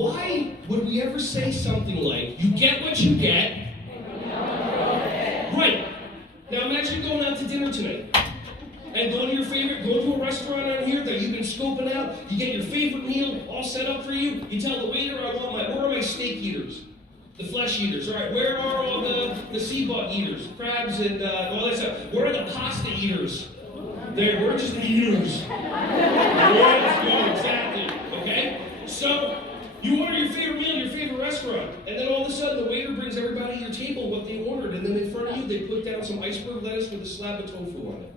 Why would we ever say something like, you get what you get? Right. Now imagine going out to dinner tonight. And go to a restaurant out here that you've been scoping out. You get your favorite meal all set up for you. You tell the waiter, where are my steak eaters? The flesh eaters. All right, where are all the sea bug eaters? Crabs and all that stuff. Where are the pasta eaters? We're just the eaters. Let's go, exactly. Okay? So, you order your favorite meal, your favorite restaurant, and then all of a sudden the waiter brings everybody to your table what they ordered, and then in front of you they put down some iceberg lettuce with a slab of tofu on it.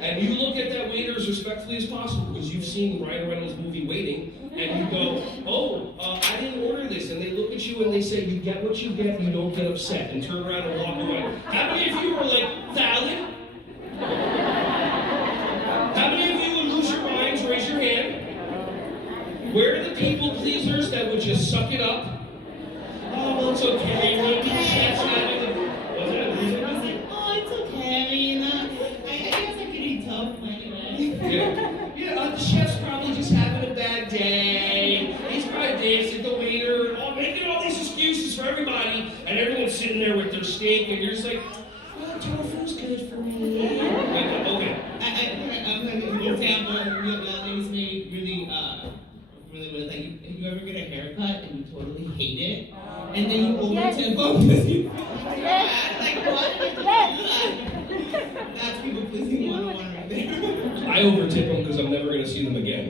And you look at that waiter as respectfully as possible because you've seen Ryan Reynolds' movie Waiting, and you go, I didn't order this. And they look at you and they say, you get what you get, you don't get upset, and turn around and walk away. How many of you are like, valid? How many of you would lose your minds? Raise your hand. Where are the people pleasers that would just suck it up? Oh, well, it's okay. Look, the chef's having it. What's that? I was like, oh, it's okay, you know. I guess I could eat tofu anyway. Yeah, the chef's probably just having a bad day. He's probably dancing the waiter, making all these excuses for everybody, and everyone's sitting there with their steak, and you're just like, oh, tofu's good for me. Okay. For example, ladies may really was like, you ever get a haircut and you totally hate it, and then you overtip them because you feel bad. Like, why did you do that? That's people pleasing 101 right there. I overtip them because I'm never going to see them again.